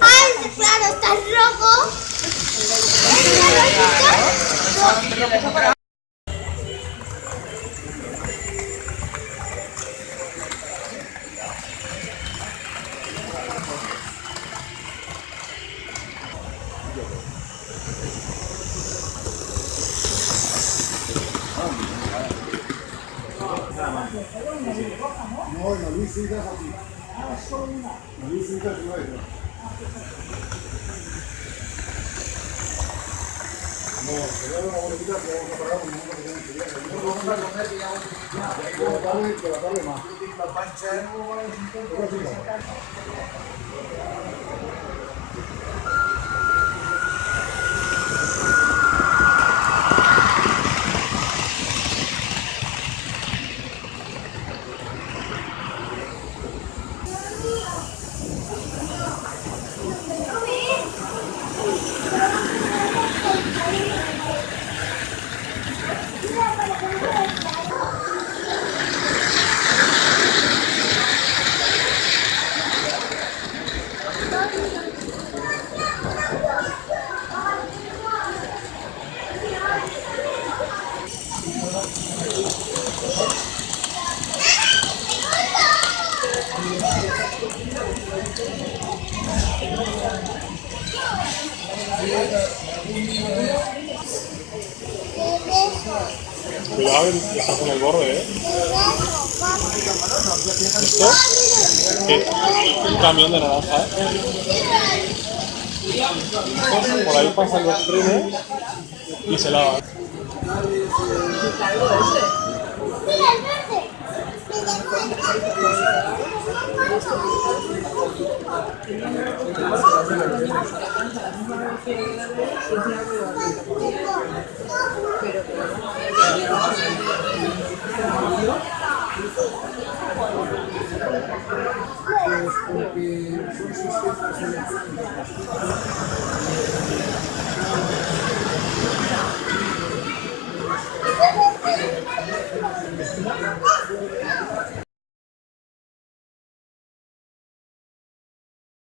¡Ay, claro, está rojo! No, la visita es aquí. La visita es nueva. No, sería una bolita que vamos a pagar con un que tienen que ir. Vamos a comer y ya por la tarde más. La pancha es Cuidado, estás con el borde, ¿eh? ¿Esto? ¿Qué? Un camión de naranja, ¿eh? Por ahí pasan los trenes y se lavan. porque son sistemas